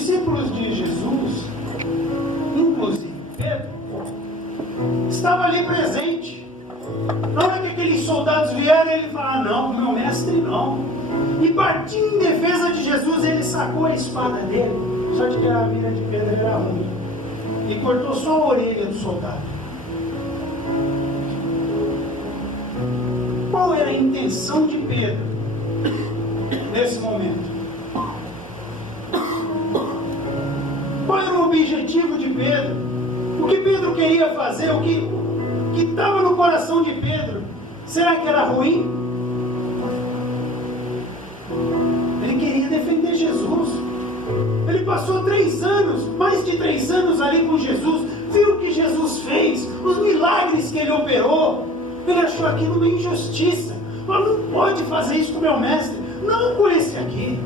discípulos de Jesus, inclusive Pedro, estava ali presente. Na hora que aqueles soldados vieram, ele falou: não, meu mestre não. E partindo em defesa de Jesus, ele sacou a espada dele, só que a mira de Pedro era ruim, e cortou só a orelha do soldado. Qual era a intenção de Pedro nesse momento? Qual era o objetivo de Pedro? O que Pedro queria fazer? O que estava no coração de Pedro? Será que era ruim? Ele queria defender Jesus. Ele passou 3 anos, mais de 3 anos ali com Jesus, viu o que Jesus fez, os milagres que ele operou. Ele achou aquilo uma injustiça. Mas não pode fazer isso com o meu mestre, não com esse aqui.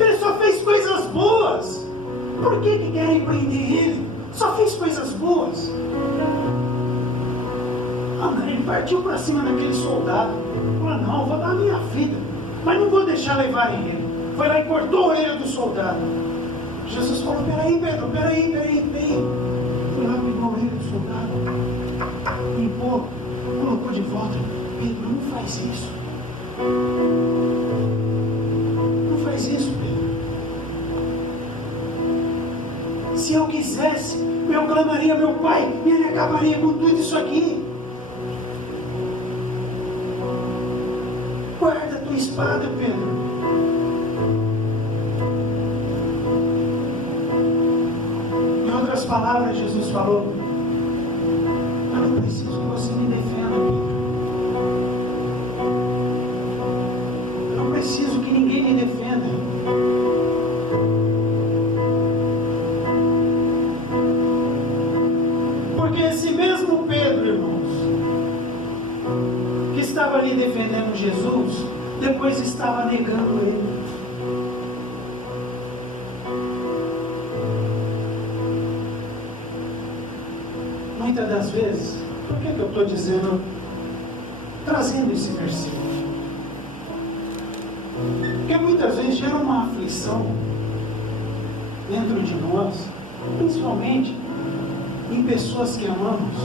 Ele só fez coisas boas. Por que querem prender ele? Só fez coisas boas. Ele partiu para cima daquele soldado. Falou: não, vou dar a minha vida, mas não vou deixar levarem ele. Foi lá e cortou a orelha do soldado. Jesus falou: peraí, Pedro, peraí. Foi lá, pegou a orelha do soldado, limpou, colocou de volta. Pedro, não faz isso. Não faz isso, Pedro. Se eu quisesse, eu clamaria meu Pai e ele acabaria com tudo isso aqui. Guarda a tua espada, Pedro. Em outras palavras, Jesus falou: eu não preciso que você me defenda, Pedro. Eu não preciso que ninguém me defenda. Porque esse mesmo Pedro, irmãos, que estava ali defendendo Jesus, depois estava negando ele. Muitas das vezes, por que eu estou dizendo, trazendo esse versículo? Porque muitas vezes gera uma aflição dentro de nós, principalmente em pessoas que amamos,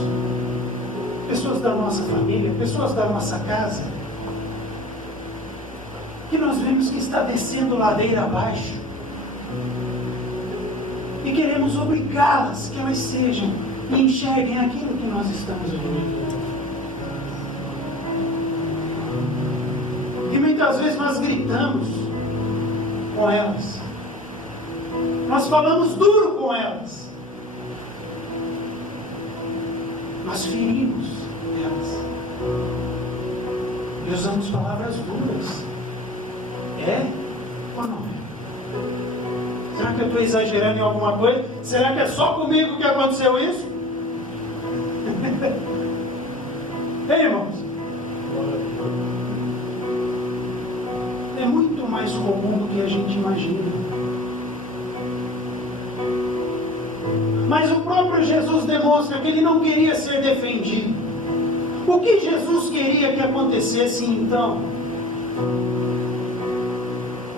pessoas da nossa família, pessoas da nossa casa, que nós vemos que está descendo ladeira abaixo e queremos obrigá-las que elas sejam e enxerguem aquilo que nós estamos vivendo. E muitas vezes nós gritamos com elas, nós falamos duro com elas, nós ferimos elas e usamos palavras duras. É ou não é? Será que eu estou exagerando em alguma coisa? Será que é só comigo que aconteceu isso? Ei, irmãos, é muito mais comum do que a gente imagina. Mas o próprio Jesus demonstra que ele não queria ser defendido. O que Jesus queria que acontecesse então?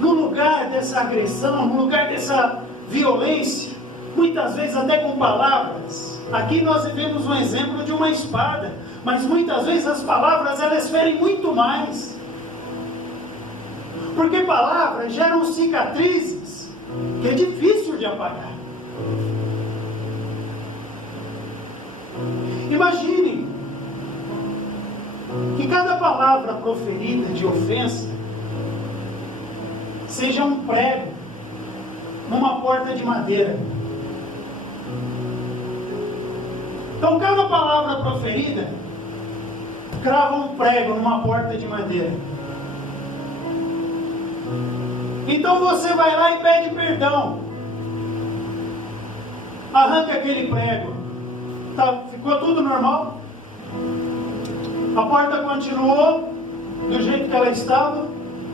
No lugar dessa agressão, no lugar dessa violência, muitas vezes até com palavras. Aqui nós vemos um exemplo de uma espada, mas muitas vezes as palavras elas ferem muito mais. Porque palavras geram cicatrizes que é difícil de apagar. Imaginem que cada palavra proferida de ofensa seja um prego numa porta de madeira. Então cada palavra proferida crava um prego numa porta de madeira. Então você vai lá e pede perdão, arranca aquele prego, ficou tudo normal? A porta continuou do jeito que ela estava?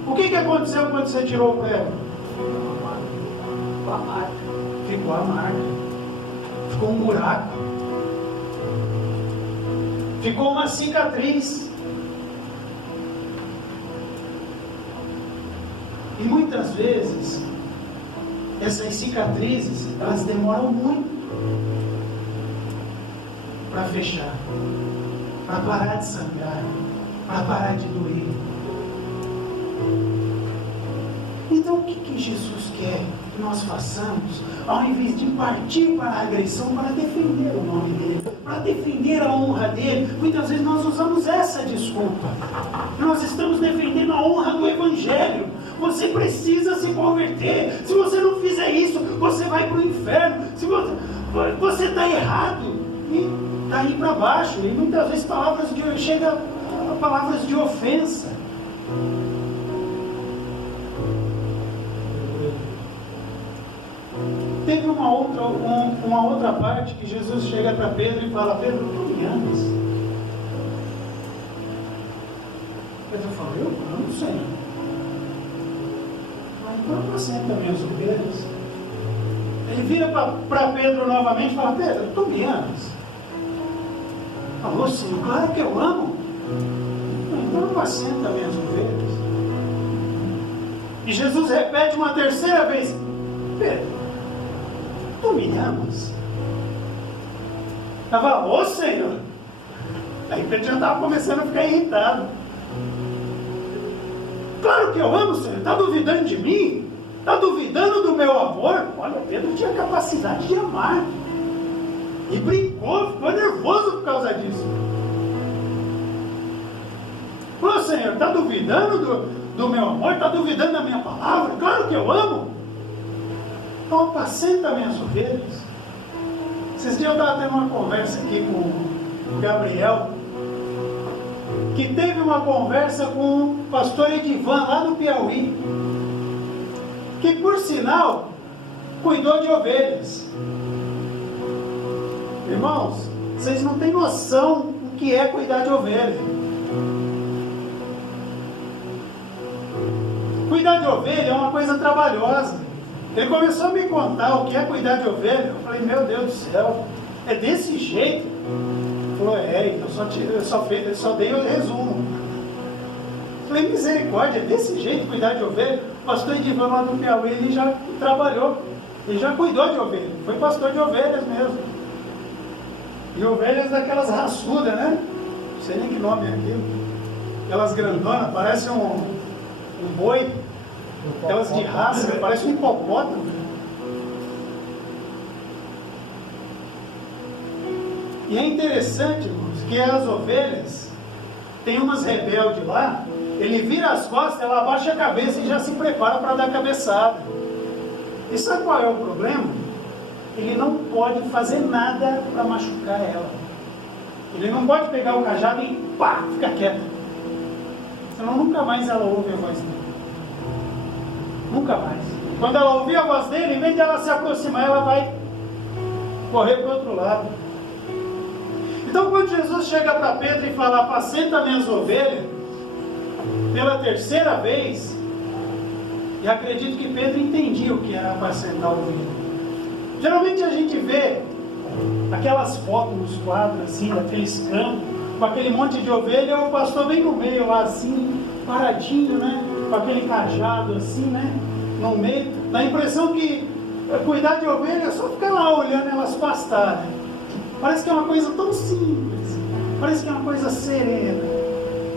O que aconteceu quando você tirou o prego? Ficou a marca. Ficou a marca. Ficou um buraco. Ficou uma cicatriz. E muitas vezes essas cicatrizes, elas demoram muito para fechar, para parar de sangrar, para parar de doer. Então o que Jesus quer que nós façamos, ao invés de partir para a agressão, para defender o nome dele, para defender a honra dele? Muitas vezes nós usamos essa desculpa. Nós estamos defendendo a honra do Evangelho. Você precisa se converter. Se você não fizer isso, você vai para o inferno. Se você está errado, e daí para baixo. E muitas vezes chega a palavras de ofensa. Teve uma outra parte que Jesus chega para Pedro e fala: Pedro, tu me amas? Pedro fala: eu amo, Senhor. Então apacenta minhas ovelhas. Ele vira para Pedro novamente e fala: Pedro, tu me amas? Falou: Senhor, claro que eu amo. Então apacenta minhas ovelhas. E Jesus repete uma terceira vez: Pedro, tu me amas? Ela fala: ô Senhor. Aí Pedro já estava começando a ficar irritado. Claro que eu amo, Senhor. Está duvidando de mim? Está duvidando do meu amor? Olha, Pedro tinha capacidade de amar. E brincou, ficou nervoso por causa disso. Ô Senhor, está duvidando do meu amor? Está duvidando da minha palavra? Claro que eu amo. Então apacenta minhas ovelhas. Esses dias eu estava tendo uma conversa aqui com o Gabriel, que teve uma conversa com o pastor Edivan lá no Piauí, que por sinal cuidou de ovelhas. Irmãos, vocês não têm noção do que é cuidar de ovelha. Cuidar de ovelha é uma coisa trabalhosa. Ele começou a me contar o que é cuidar de ovelha. Eu falei: meu Deus do céu, é desse jeito? Ele falou: então eu só dei o resumo. Eu falei: misericórdia, é desse jeito cuidar de ovelha? O pastor Edivan lá no Piauí, ele já trabalhou, ele já cuidou de ovelha, foi pastor de ovelhas mesmo. E ovelhas daquelas raçudas, né? Não sei nem que nome é aquilo. Aquelas grandonas, parece um boi. Aquelas de raça, parece um hipopótamo. E é interessante, irmãos, que as ovelhas, tem umas rebeldes lá, ele vira as costas, ela abaixa a cabeça e já se prepara para dar cabeçada. E sabe qual é o problema? Ele não pode fazer nada para machucar ela. Ele não pode pegar o cajado e pá, fica quieta. Senão nunca mais ela ouve a voz dele. Nunca mais. Quando ela ouvir a voz dele, em vez de ela se aproximar, ela vai correr para o outro lado. Então quando Jesus chega para Pedro e fala: apacenta minhas ovelhas, pela terceira vez, e acredito que Pedro entendia o que era apacentar a ovelha. Geralmente a gente vê aquelas fotos nos quadros assim, daqueles campos, com aquele monte de ovelha, o pastor vem no meio lá assim, paradinho, né? Com aquele cajado assim, né? No meio. Dá a impressão que cuidar de ovelha é só ficar lá olhando elas pastarem. Parece que é uma coisa tão simples, parece que é uma coisa serena,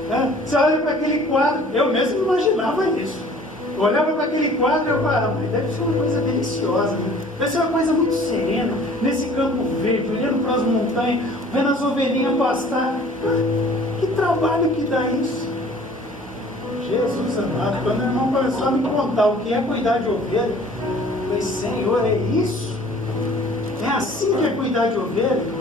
né? Você olha para aquele quadro, eu mesmo imaginava isso. Eu olhava para aquele quadro e eu falava: mas deve ser uma coisa deliciosa, né? Deve ser uma coisa muito serena, nesse campo verde, olhando para as montanhas, vendo as ovelhinhas pastar. Que trabalho que dá isso! Jesus amado, quando o irmão começou a me contar o que é cuidar de ovelha, eu falei: Senhor, é isso? É assim que é cuidar de ovelha?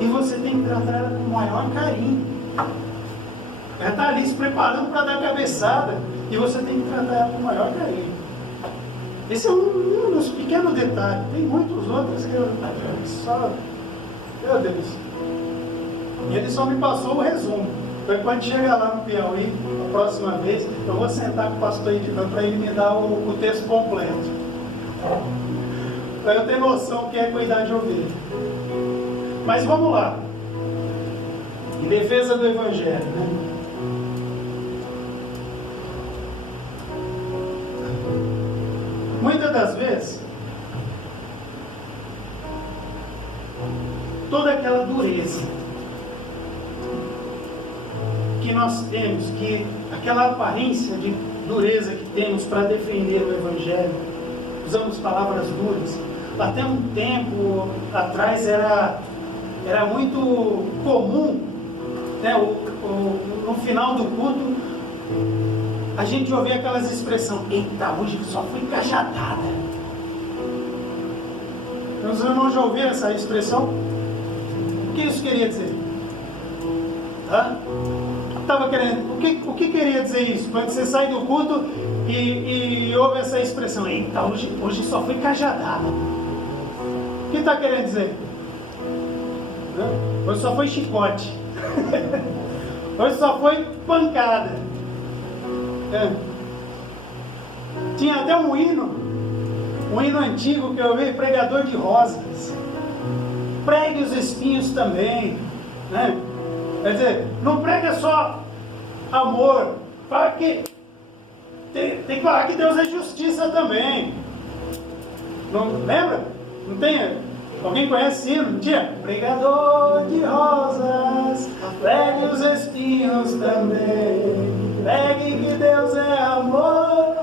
E você tem que tratar ela com o maior carinho. Ela está ali se preparando para dar cabeçada, e você tem que tratar ela com o maior carinho. Esse é um dos pequenos detalhes. Tem muitos outros que eu só... Meu Deus. E ele só me passou o resumo. Então, quando chegar lá no Piauí, a próxima vez, eu vou sentar com o pastor Edivan para ele me dar o texto completo. Para eu ter noção do que é cuidar de ovelha. Mas vamos lá. Em defesa do Evangelho, né? das vezes, toda aquela dureza que nós temos, aquela aparência de dureza que temos para defender o Evangelho, usamos palavras duras. Até um tempo atrás era muito comum, né, no final do culto, a gente ouvia aquelas expressões: eita, hoje só foi cajadada. Os irmãos já ouviram essa expressão? O que isso queria dizer? O que queria dizer isso? Quando você sai do culto e ouve essa expressão: eita, hoje só foi cajadada. O que está querendo dizer? Hoje só foi chicote. Hoje só foi pancada. Tinha até um hino antigo que eu ouvi: pregador de rosas, pregue os espinhos também, né? Quer dizer, não prega só amor, fala que tem que falar que Deus é justiça também. Não lembra? Não tem? Alguém conhece hino? Não tinha? Pregador de rosas, pregue os espinhos também, pregue que Deus é amor,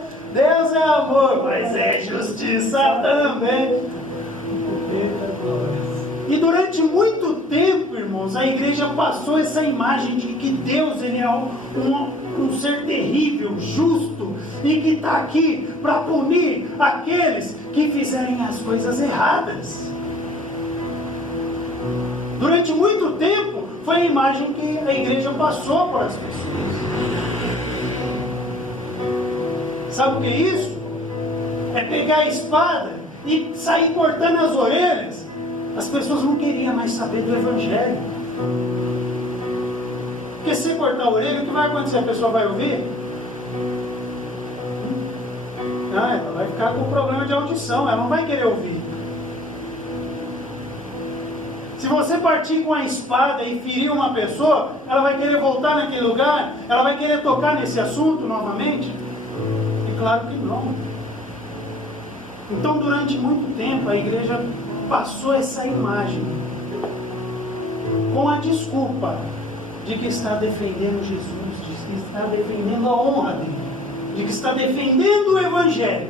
mas é justiça também. E durante muito tempo, irmãos, a igreja passou essa imagem de que Deus, ele é um ser terrível, justo, e que está aqui para punir aqueles que fizerem as coisas erradas. Durante muito tempo foi a imagem que a igreja passou para as pessoas. Sabe o que é isso? É pegar a espada e sair cortando as orelhas. As pessoas não queriam mais saber do Evangelho. Porque se cortar a orelha, o que vai acontecer? A pessoa vai ouvir? Ela vai ficar com problema de audição, ela não vai querer ouvir. Se você partir com a espada e ferir uma pessoa, ela vai querer voltar naquele lugar? Ela vai querer tocar nesse assunto novamente? E claro que não. Então, durante muito tempo, a igreja passou essa imagem com a desculpa de que está defendendo Jesus, de que está defendendo a honra dele, de que está defendendo o Evangelho.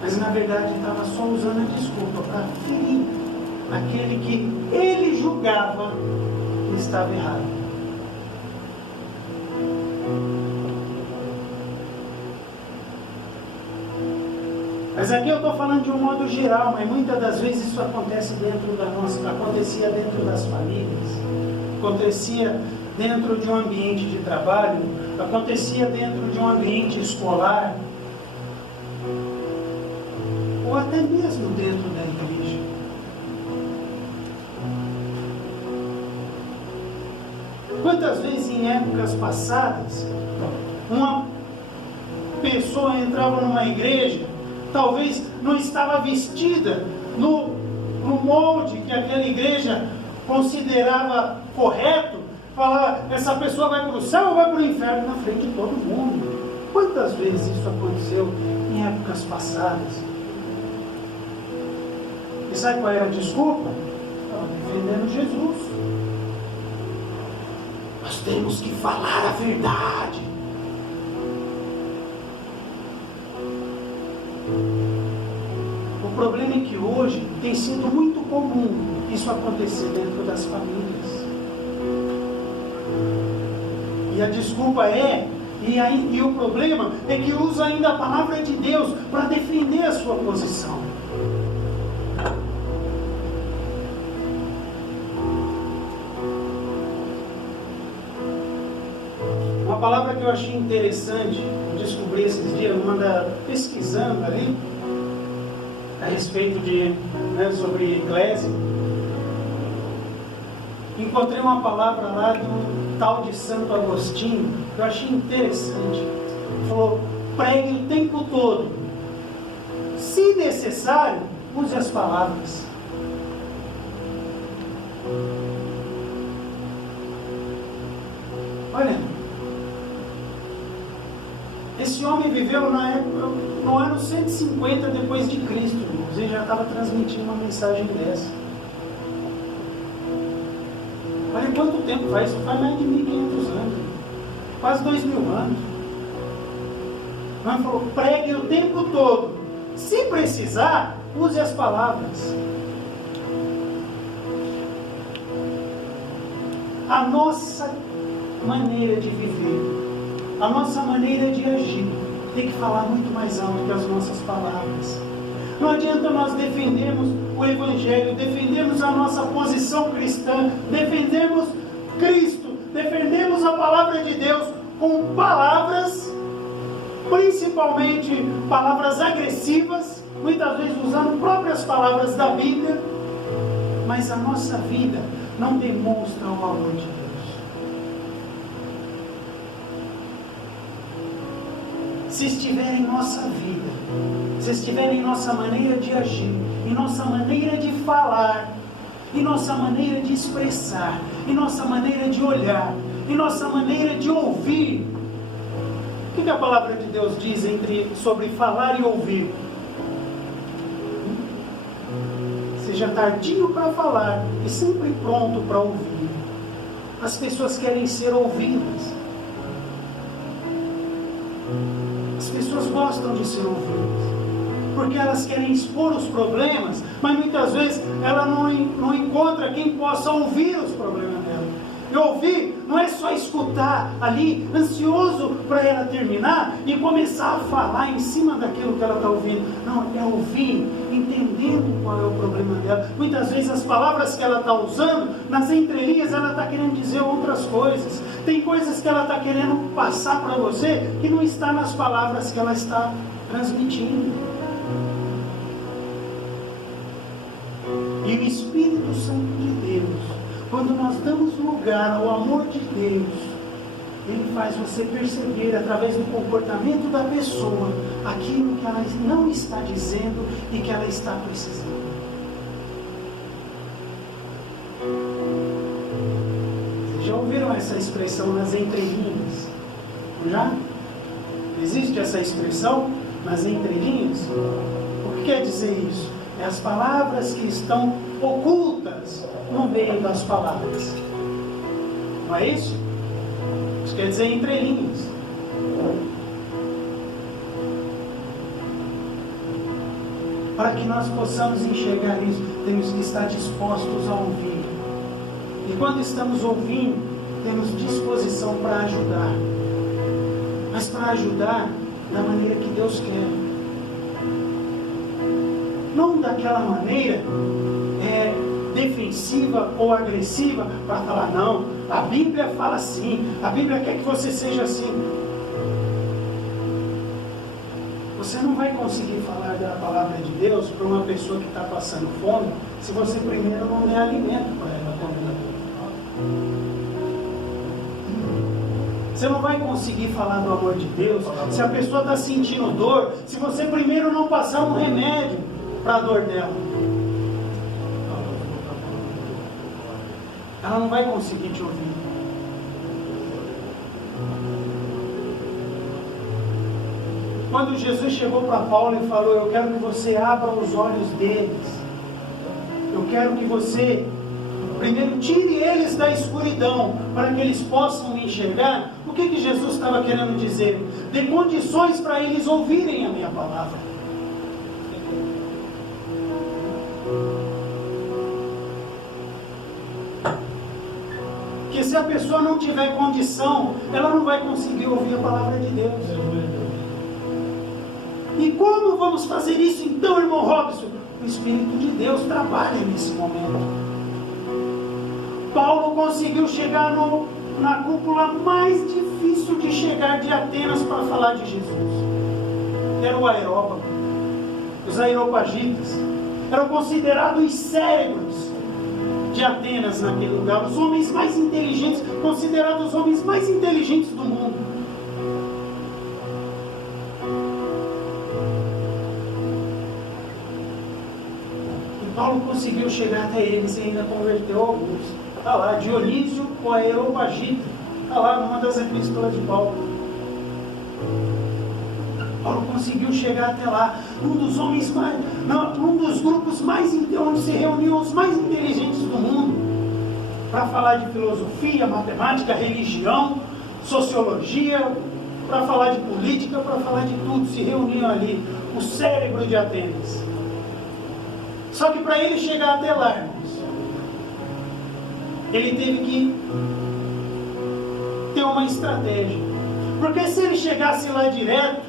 Mas na verdade estava só usando a desculpa para ferir aquele que ele julgava que estava errado. Mas aqui eu estou falando de um modo geral, mas muitas das vezes isso acontecia dentro das famílias, acontecia dentro de um ambiente de trabalho, acontecia dentro de um ambiente escolar, ou até mesmo dentro da igreja. Quantas vezes em épocas passadas, uma pessoa entrava numa igreja, talvez não estava vestida no molde que aquela igreja considerava correto, falava: essa pessoa vai para o céu ou vai para o inferno, na frente de todo mundo. Quantas vezes isso aconteceu em épocas passadas? E sabe qual era a desculpa? Estava defendendo Jesus. Nós temos que falar a verdade. O problema é que hoje tem sido muito comum isso acontecer dentro das famílias. E a desculpa e o problema é que usa ainda a palavra de Deus para defender a sua posição. Uma palavra que eu achei interessante, descobri esses dias, pesquisando ali, a respeito sobre eclésia, encontrei uma palavra lá do tal de Santo Agostinho, que eu achei interessante. Ele falou: pregue o tempo todo. Se necessário, use as palavras. Olha, Esse homem viveu na época, no ano 150 depois de Cristo, irmãos. Ele já estava transmitindo uma mensagem dessa. Olha quanto tempo faz, isso faz mais de 1500 anos, quase 2000 anos. Ele falou, pregue o tempo todo. Se precisar, use as palavras. A nossa maneira de viver, a nossa maneira de agir, tem que falar muito mais alto que as nossas palavras. Não adianta nós defendermos o Evangelho, defendermos a nossa posição cristã, defendermos Cristo, defendermos a palavra de Deus com palavras, principalmente palavras agressivas, muitas vezes usando próprias palavras da Bíblia, mas a nossa vida não demonstra o amor de Deus. Se estiver em nossa vida, se estiver em nossa maneira de agir, em nossa maneira de falar, em nossa maneira de expressar, em nossa maneira de olhar, em nossa maneira de ouvir, o que a palavra de Deus diz sobre falar e ouvir? Seja tardio para falar e sempre pronto para ouvir. As pessoas querem ser ouvidas. As pessoas gostam de ser ouvidas, porque elas querem expor os problemas, mas muitas vezes ela não encontra quem possa ouvir os problemas dela. E ouvir não é só escutar ali, ansioso para ela terminar e começar a falar em cima daquilo que ela está ouvindo. Não, é ouvir, entendendo qual é o problema dela. Muitas vezes as palavras que ela está usando, nas entrelinhas ela está querendo dizer outras coisas. Tem coisas que ela está querendo passar para você que não está nas palavras que ela está transmitindo. E o Espírito Santo de Deus, quando nós damos lugar ao amor de Deus, Ele faz você perceber, através do comportamento da pessoa, aquilo que ela não está dizendo e que ela está precisando. Vocês já ouviram essa expressão nas entrelinhas? Já? Existe essa expressão nas entrelinhas? O que quer dizer isso? É as palavras que estão ocultas no meio das palavras. Não é isso? Isso quer dizer entrelinhas. Para que nós possamos enxergar isso, temos que estar dispostos a ouvir. E quando estamos ouvindo, temos disposição para ajudar. Mas para ajudar da maneira que Deus quer. Não daquela maneira defensiva ou agressiva para falar, não, a Bíblia fala assim, a Bíblia quer que você seja assim. Você não vai conseguir falar da palavra de Deus para uma pessoa que está passando fome, se você primeiro não der alimento para ela comer. Você não vai conseguir falar do amor de Deus se a pessoa está sentindo dor, se você primeiro não passar um remédio para a dor dela. Ela não vai conseguir te ouvir. Quando Jesus chegou para Paulo e falou, eu quero que você abra os olhos deles, eu quero que você primeiro tire eles da escuridão, para que eles possam me enxergar, o que Jesus estava querendo dizer? Dê condições para eles ouvirem a minha palavra. Porque se a pessoa não tiver condição, ela não vai conseguir ouvir a palavra de Deus. E como vamos fazer isso então, irmão Robson? O Espírito de Deus trabalha nesse momento. Paulo conseguiu chegar na cúpula mais difícil de chegar de Atenas para falar de Jesus. Era o Areópago. Os Areopagitas eram considerados os cérebros de Atenas naquele lugar, os homens mais inteligentes, considerados os homens mais inteligentes do mundo. E Paulo conseguiu chegar até eles e ainda converteu alguns. Está lá, Dionísio, o Areopagita, está lá numa das epístolas de Paulo. Paulo conseguiu chegar até lá, um dos grupos mais, onde se reuniam os mais inteligentes do mundo, para falar de filosofia, matemática, religião, sociologia, para falar de política, para falar de tudo, se reuniam ali, o cérebro de Atenas. Só que para ele chegar até lá, irmãos, ele teve que ter uma estratégia. Porque se ele chegasse lá direto,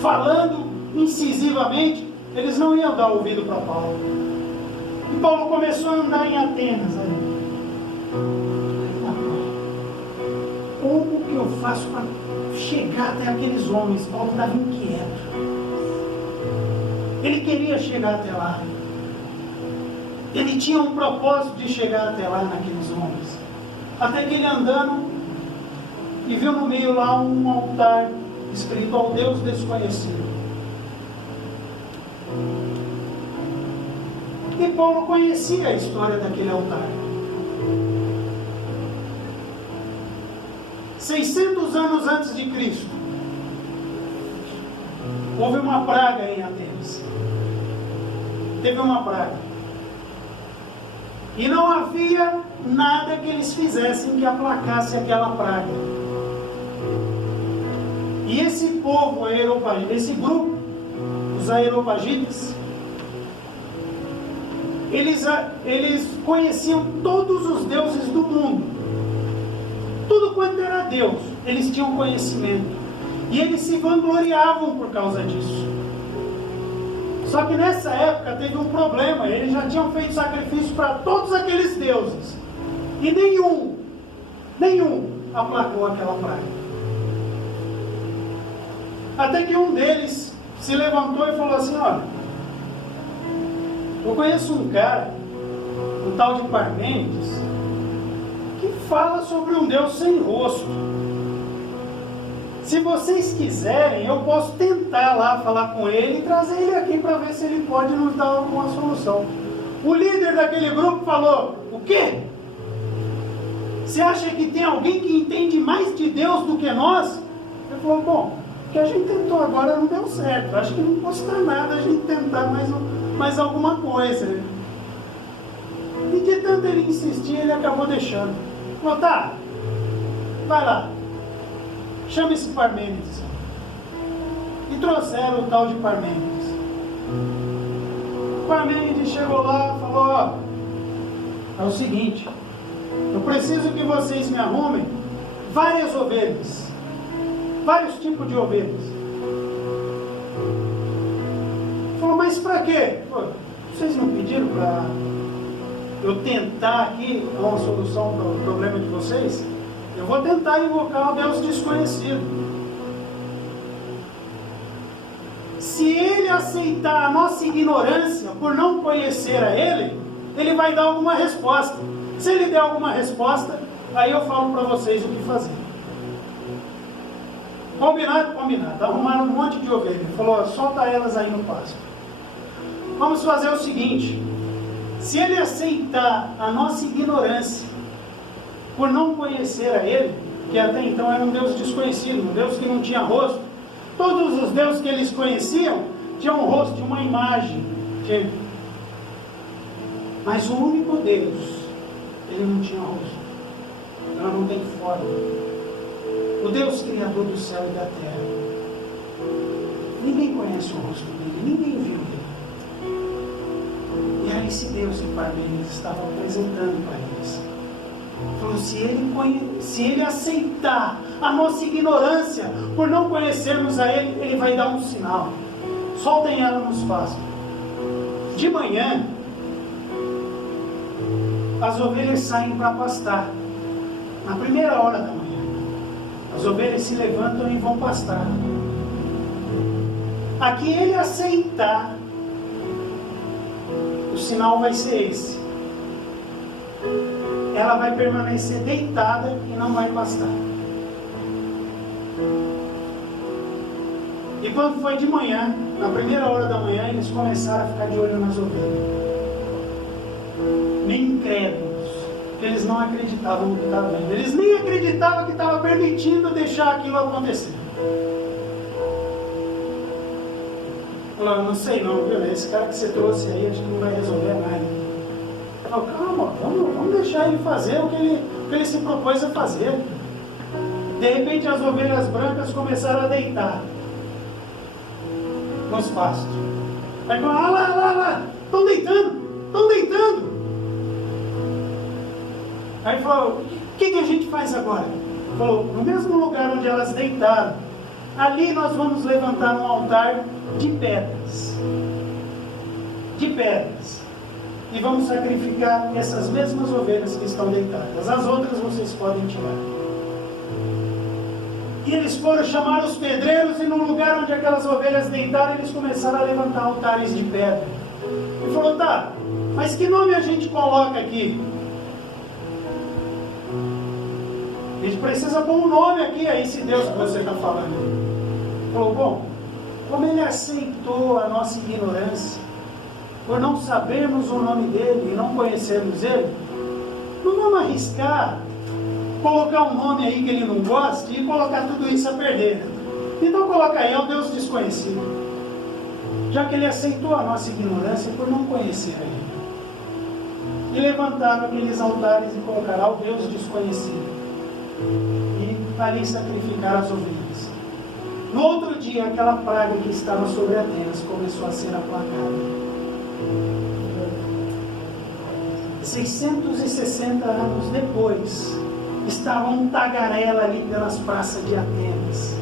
falando incisivamente, eles não iam dar ouvido para Paulo. E Paulo começou a andar em Atenas. Como que eu faço para chegar até aqueles homens? Paulo estava inquieto. Ele queria chegar até lá. Ele tinha um propósito de chegar até lá naqueles homens. Até que ele andando e viu no meio lá um altar escrito ao Deus desconhecido. E Paulo conhecia a história daquele altar. 600 anos antes de Cristo, houve uma praga em Atenas. Teve uma praga. E não havia nada que eles fizessem que aplacasse aquela praga. E esse povo, esse grupo, os aeropagitas, eles conheciam todos os deuses do mundo. Tudo quanto era Deus, eles tinham conhecimento. E eles se vangloriavam por causa disso. Só que nessa época teve um problema. Eles já tinham feito sacrifício para todos aqueles deuses. E nenhum aplacou aquela praga. Até que um deles se levantou e falou assim: olha, eu conheço um cara, um tal de Parmênides, que fala sobre um Deus sem rosto. Se vocês quiserem, eu posso tentar lá falar com ele e trazer ele aqui para ver se ele pode nos dar alguma solução. O líder daquele grupo falou: o quê? Você acha que tem alguém que entende mais de Deus do que nós? Ele falou: bom, o que a gente tentou agora não deu certo. Acho que não custa nada a gente tentar mais alguma coisa. E de tanto ele insistir, ele acabou deixando. Falou: tá, vai lá, chama esse Parmênides. E trouxeram o tal de Parmênides. O Parmênides chegou lá e falou: ó, é o seguinte, eu preciso que vocês me arrumem várias ovelhas, vários tipos de ovelhas. Falou: mas para quê? Pô, vocês não pediram para eu tentar aqui uma solução para o problema de vocês? Eu vou tentar invocar o Deus desconhecido. Se ele aceitar a nossa ignorância por não conhecer a ele, ele vai dar alguma resposta. Se ele der alguma resposta, aí eu falo para vocês o que fazer. Combinado? Combinado. Arrumaram um monte de ovelhas. Ele falou: solta elas aí no pasto. Vamos fazer o seguinte: se ele aceitar a nossa ignorância por não conhecer a ele, que até então era um Deus desconhecido, um Deus que não tinha rosto. Todos os deuses que eles conheciam tinham um rosto, tinham uma imagem. Mas o único Deus, ele não tinha rosto. Ela não tem forma. O Deus criador do céu e da terra. Ninguém conhece o rosto dele, ninguém viu ele. E era esse Deus que Parmênides estava apresentando para eles. Falou: se ele aceitar a nossa ignorância por não conhecermos a ele, ele vai dar um sinal. Soltem ela nos pastos. De manhã, as ovelhas saem para pastar. Na primeira hora da manhã, as ovelhas se levantam e vão pastar. Aqui ele aceitar, o sinal vai ser esse. Ela vai permanecer deitada e não vai pastar. E quando foi de manhã, na primeira hora da manhã, eles começaram a ficar de olho nas ovelhas. Meio incrédulos, porque eles não acreditavam no que estava vendo. Eles nem acreditavam que estava permitindo deixar aquilo acontecer. Falou, não sei não, viu? Esse cara que você trouxe aí, acho que não vai resolver nada. Falou, calma, vamos deixar ele fazer o que ele se propôs a fazer. De repente as ovelhas brancas começaram a deitar nos pastos. Aí falou, lá, estão deitando. Aí falou, o que a gente faz agora? Falou, no mesmo lugar onde elas deitaram, ali nós vamos levantar um altar de pedras. E vamos sacrificar essas mesmas ovelhas que estão deitadas. As outras vocês podem tirar. E eles foram chamar os pedreiros, e no lugar onde aquelas ovelhas deitaram, eles começaram a levantar altares de pedra. E falou, tá, mas que nome a gente coloca aqui? A gente precisa pôr um nome aqui a esse Deus que você está falando. Falou, bom, como ele aceitou a nossa ignorância, por não sabermos o nome dele e não conhecermos ele, não vamos arriscar colocar um nome aí que ele não goste e colocar tudo isso a perder. Então coloca aí, é um Deus desconhecido. Já que ele aceitou a nossa ignorância por não conhecer ele. E levantaram aqueles altares e colocaram ao Deus desconhecido. E ali sacrificaram as ovelhas. No outro dia, aquela praga que estava sobre Atenas começou a ser aplacada. 660 anos depois, estava um tagarela ali pelas praças de Atenas,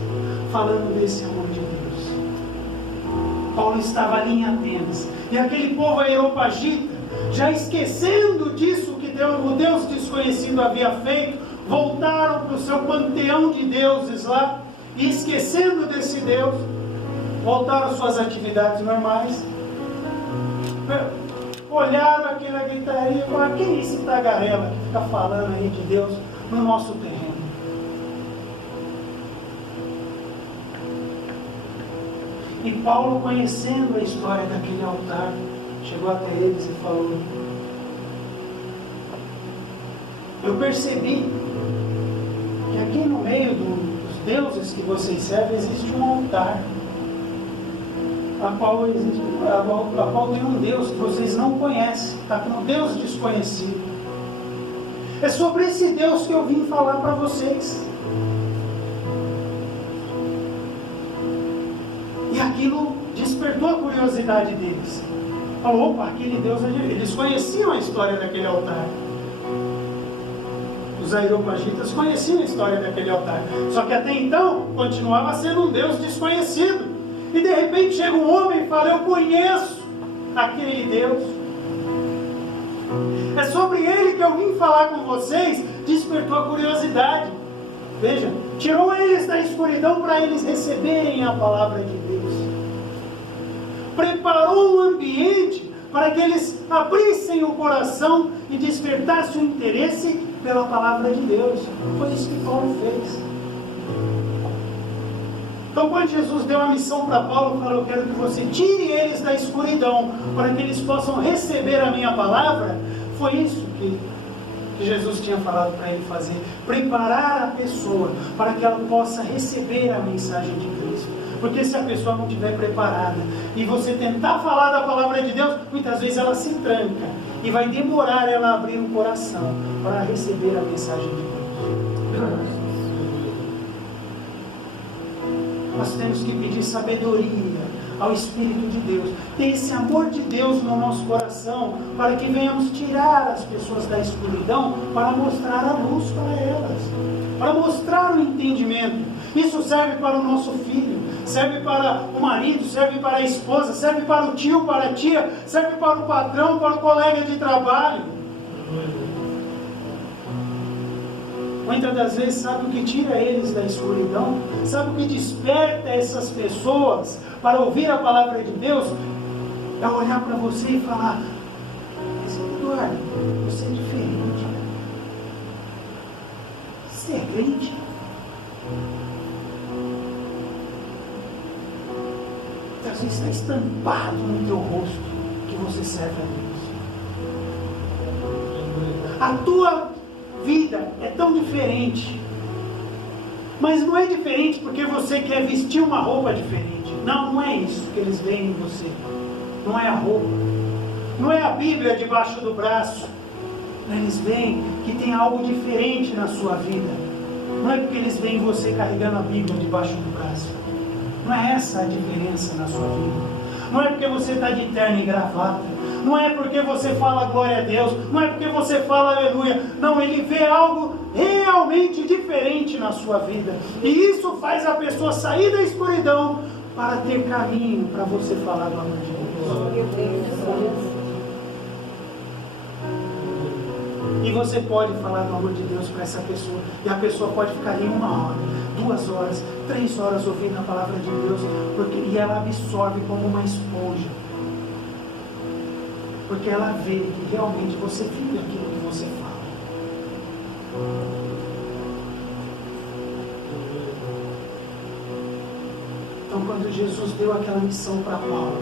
falando desse amor de Deus. Paulo estava ali em Atenas, e aquele povo aeropagita, já esquecendo disso que o Deus desconhecido havia feito, voltaram para o seu panteão de deuses lá, e esquecendo desse Deus, voltaram às suas atividades normais, olharam aquela gritaria e falaram, quem é esse tagarela que fica falando aí de Deus no nosso terreno? E Paulo, conhecendo a história daquele altar, chegou até eles e falou, eu percebi que aqui no meio dos deuses que vocês servem existe um altar, a qual tem um Deus que vocês não conhecem, está com um Deus desconhecido. É sobre esse Deus que eu vim falar para vocês. E aquilo despertou a curiosidade deles. Falou, opa, aquele Deus, eles conheciam a história daquele altar. Os aeropagitas conheciam a história daquele altar. Só que até então, continuava sendo um Deus desconhecido. E de repente chega um homem e fala, eu conheço aquele Deus. É sobre ele que eu vim falar com vocês. Despertou a curiosidade. Veja, tirou eles da escuridão para eles receberem a palavra de Deus. Preparou um ambiente para que eles abrissem o coração e despertassem o interesse pela palavra de Deus. Foi isso que Paulo fez. Então, quando Jesus deu a missão para Paulo, falou, eu quero que você tire eles da escuridão, para que eles possam receber a minha palavra, foi isso que Jesus tinha falado para ele fazer, preparar a pessoa, para que ela possa receber a mensagem de Cristo. Porque se a pessoa não estiver preparada, e você tentar falar da palavra de Deus, muitas vezes ela se tranca, e vai demorar ela a abrir o coração, para receber a mensagem de Deus. Nós temos que pedir sabedoria ao Espírito de Deus, ter esse amor de Deus no nosso coração, para que venhamos tirar as pessoas da escuridão, para mostrar a luz para elas, para mostrar o entendimento. Isso serve para o nosso filho, serve para o marido, serve para a esposa, serve para o tio, para a tia, serve para o patrão, para o colega de trabalho. Muitas das vezes, sabe o que tira eles da escuridão? Sabe o que desperta essas pessoas para ouvir a palavra de Deus? É olhar para você e falar, mas Eduardo, você é diferente. Você é crente? Às vezes está estampado no teu rosto que você serve a Deus. A tua vida é tão diferente, mas não é diferente porque você quer vestir uma roupa diferente. Não é isso que eles veem em você. Não é a roupa. Não é a Bíblia debaixo do braço. Eles veem que tem algo diferente na sua vida. Não é porque eles veem você carregando a Bíblia debaixo do braço. Não é essa a diferença na sua vida. Não é porque você está de terno e gravata. Não é porque você fala glória a Deus. Não é porque você fala aleluia. Não, ele vê algo realmente diferente na sua vida. E isso faz a pessoa sair da escuridão para ter caminho para você falar do amor de Deus. E você pode falar do amor de Deus para essa pessoa. E a pessoa pode ficar ali 1 hora, 2 horas, 3 horas ouvindo a palavra de Deus. E ela absorve como uma esponja. Porque ela vê que realmente você vive aquilo que você fala. Então, quando Jesus deu aquela missão para Paulo,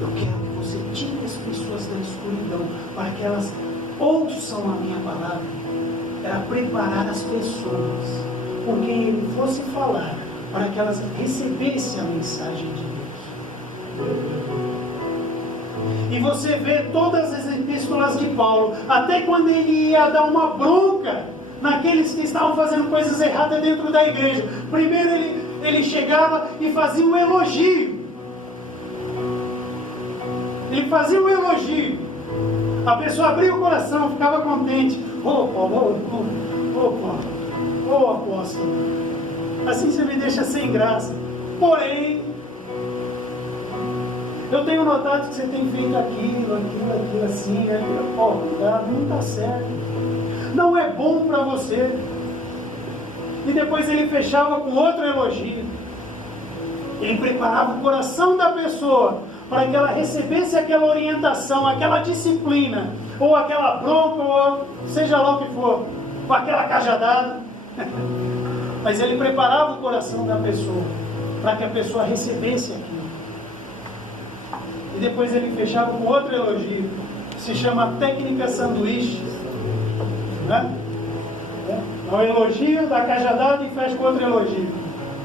eu quero que você tire as pessoas da escuridão para que elas ouçam a minha palavra. Era preparar as pessoas com quem ele fosse falar, para que elas recebessem a mensagem de Deus. E você vê todas as epístolas de Paulo, até quando ele ia dar uma bronca naqueles que estavam fazendo coisas erradas dentro da igreja. Primeiro ele chegava e fazia um elogio. Ele fazia um elogio. A pessoa abria o coração, ficava contente. Paulo, apóstolo, assim você me deixa sem graça. Porém, eu tenho notado que você tem feito aquilo, assim. Cuidado, não está certo. Não é bom para você. E depois ele fechava com outro elogio. Ele preparava o coração da pessoa para que ela recebesse aquela orientação, aquela disciplina, ou aquela bronca, ou seja lá o que for, ou aquela cajadada. Mas ele preparava o coração da pessoa para que a pessoa recebesse aquilo. E depois ele fechava com outro elogio, que se chama técnica sanduíche. Né? É um elogio da cajadada e fecha com outro elogio.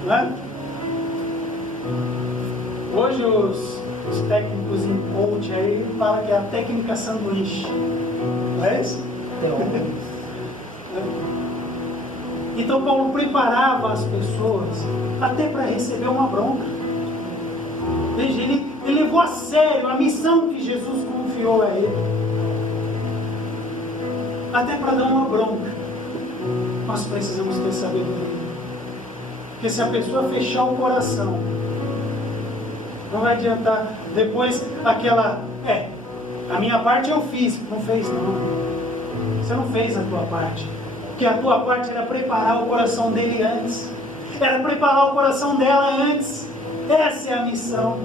Né? Hoje os técnicos em coach aí falam que é a técnica sanduíche. Não é isso? Então Paulo preparava as pessoas até para receber uma bronca. Veja, ele levou a sério a missão que Jesus confiou a ele. Até para dar uma bronca. Nós precisamos ter sabedoria. Porque se a pessoa fechar o coração, não vai adiantar depois aquela... a minha parte eu fiz. Não fez não. Você não fez a tua parte. Porque a tua parte era preparar o coração dele antes. Era preparar o coração dela antes. Essa é a missão.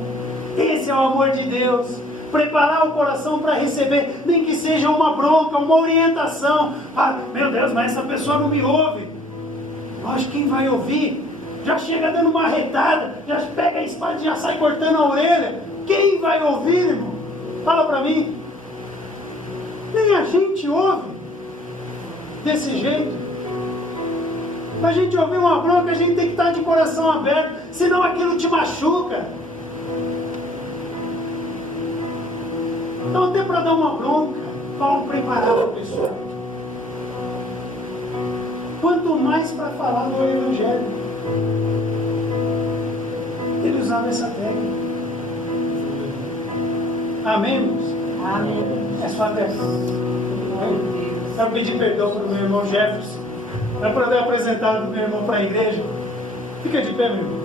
Esse é o amor de Deus. Preparar o coração para receber, nem que seja uma bronca, uma orientação. Meu Deus, mas essa pessoa não me ouve. Lógico, quem vai ouvir já chega dando uma retada, já pega a espada e já sai cortando a orelha. Quem vai ouvir, irmão? Fala para mim. Nem a gente ouve desse jeito. Para a gente ouvir uma bronca, a gente tem que estar de coração aberto, senão aquilo te machuca. Então, até para dar uma bronca, Paulo preparava a pessoa. Quanto mais para falar do Evangelho. Ele usava essa técnica. Amém, irmãos? Amém. É só até. Eu pedir perdão para o meu irmão Jefferson. Para poder apresentar o meu irmão para a igreja. Fica de pé, meu irmão.